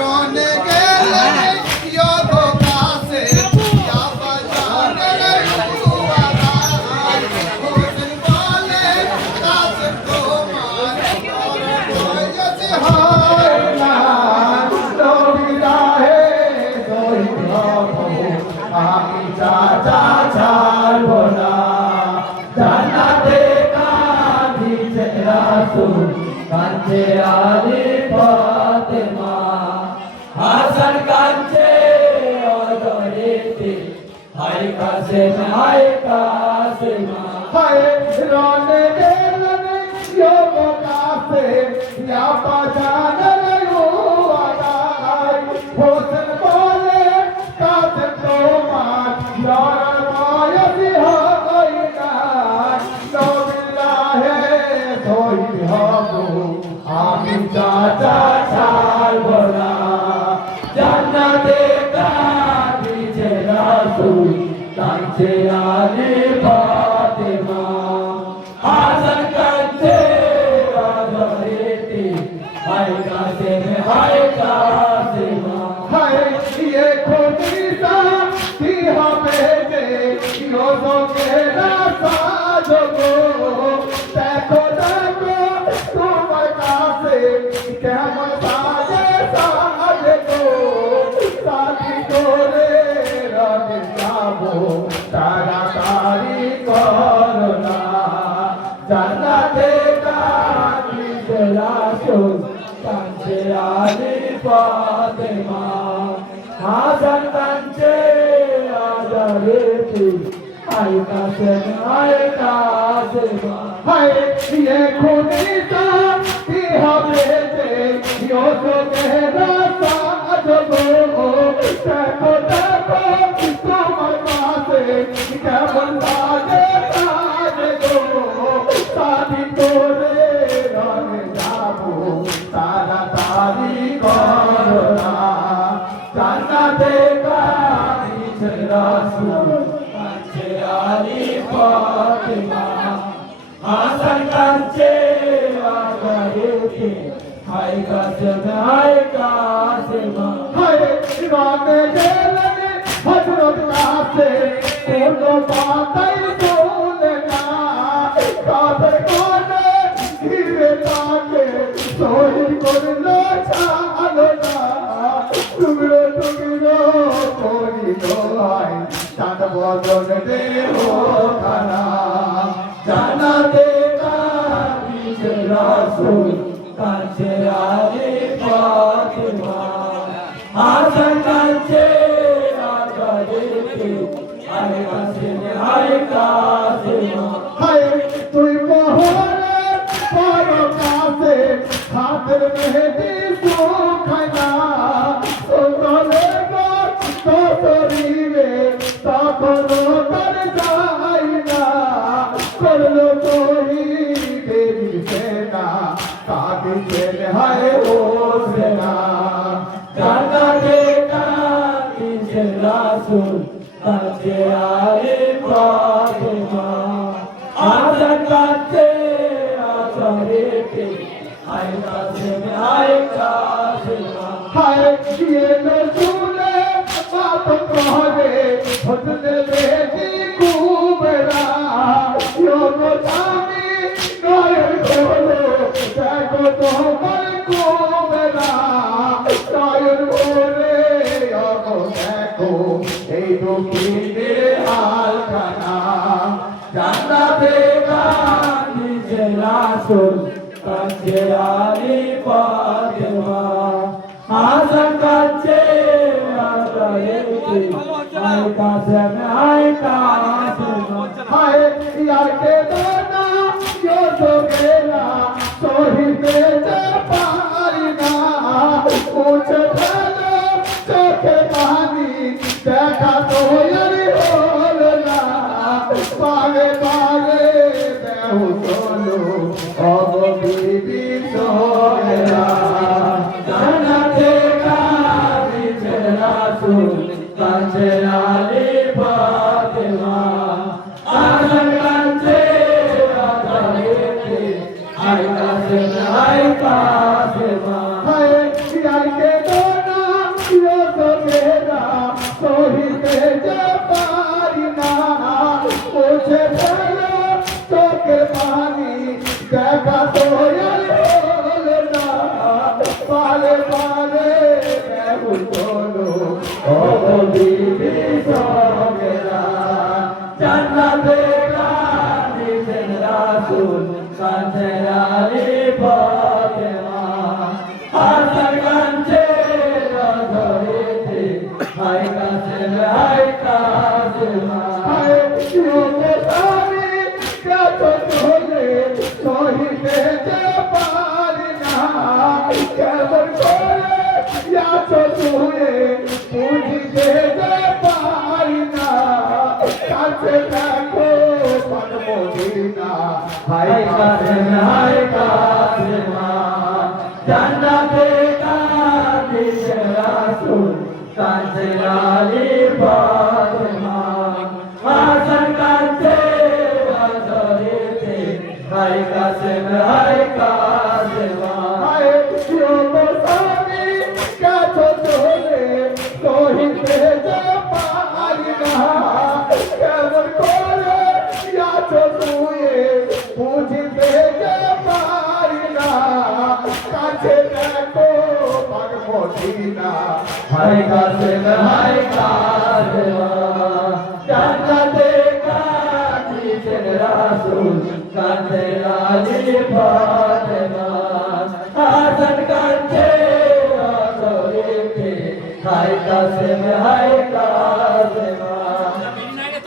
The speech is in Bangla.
রনে গেলে ইয়ো কাছে ইয়া বাজারে উয়াদা হোসেন বলে কাছে তোমার হয়েছে হয় না নবীরা হে দইব আমি চাচা ছাড়ব না জান্নাতে কাঁদিছে রাসূল কাঁদছে আলী ফাতেমা হাসান কাঁদছে অজরেতে হায় কাসেম হায় কাসেমা হায় রনে গেলনে ইয়ো কাছে ইয়া বাজারে উয়াদাই হোসেন বলে কাছে তোমার ইয়ার মায়াবি হয় না নবিল্লাহে ধৈর্য হব আমি চাচা ছাড়ব না জান্নাতে কাঁদিছে রাসূল কাঁদছে আলী ফাতেমা হাসান কাঁদছে অজরেতে হায় কাসেম হায় কাসেমা হায় ये खुदा की हमें दे यों के रास्ता जो देखो देखो तुम कासे केमन साजे साजे को साथी तोरे रग जाबो तारा तारी करना जन्नते का रासूल कांचे आली फातिमा हासन कांचे आजरेती हाय कासेम हाय कासेमा हाय ये खुदा की हमें दे यो तो कहना साजबो देखो देखो तुम कासे केमन साजे साजे गो साथी तोरे रंग जाबो तारा तारी करना জান্নাতে কাঁদিছে রাসূল কাঁদছে আলী ফাতেমা হাসান কাঁদছে আজরেতে হায় কাসেম হায় কাসেমা হায় রনে গেলে হযরত কাছে কোনো বাতাই তোলে না কাদের কোনে ঘিরে তাকে শহীদ করলো ছাড়লো না টুকরো টুকরো করিলো হয় চাঁদ বদন দেহ খানা জান্নাতে কাঁদিছে রাসূল কাঁদছে আলী ফাতেমা হাসান কাঁদছে আজরেতে হায় কাসেম হায় কাসেমা হায় তুই মোহরে বড় কাছে হাতের মেহেদি সুখানা সোনলে তো শরীরে তখনো তার যাই না করলো শহীদের সেনা কাঁদিছেন হায় ও সেনা জান্নাতে কাঁদিছে রাসূল কাঁদছে আলী ফাতেমা হাসান কাঁদছে আজরেতে হায় কাসেম হায় কাসেমা হায় ये नजूले बात कहले होतले बेदी कुबरा यो गोदामी नयर बोलो देखो तोमर कुबरा नयर बोले यो देखो এই দুঃখীদের হাল খানা জান্নাতে কাঁদিছে রাসূল কাঁদছে আলী ফাতেমা হাসান কাঁদছে আজরেতে হায় কাসেম হায় কাসেমা হায় यार के दाना यो तो गेला शहीद दे पारिना पूछ भलो चोखे पानी देखा तो यारी होलो ना पागे पागे बेहु सोलो अब बीबी सोया জান্নাতে কাঁদিছে রাসূল কাঁদছে আলী ফাতেমা হাসান কাঁদছে আজরেতে হায় কাসেম হায় কাসেমা হায় यार के दाना কাসেম হায় কাসেমা জান্নাতে কাঁদিছেন রাসূল কাঁদছেন আলী ফাতেমা হাসান কাঁদছে বাজারেতে হায় কাসেম হায় কাসেমা হায় চিরমসানি কাছো চলে কহিতে যে পারি না কেমন করে আছো তুই বুঝিতে যে পারি না কাছে দেখো পাক মদিনা হায় কাসেম হায় কাসেমা জান্নাতে কাঁদিছেন রাসূল কাঁদছেন আলী ফাতেমা হাসান কাঁদছে বাজারেতে হায় কাসেম হায় কাসেমা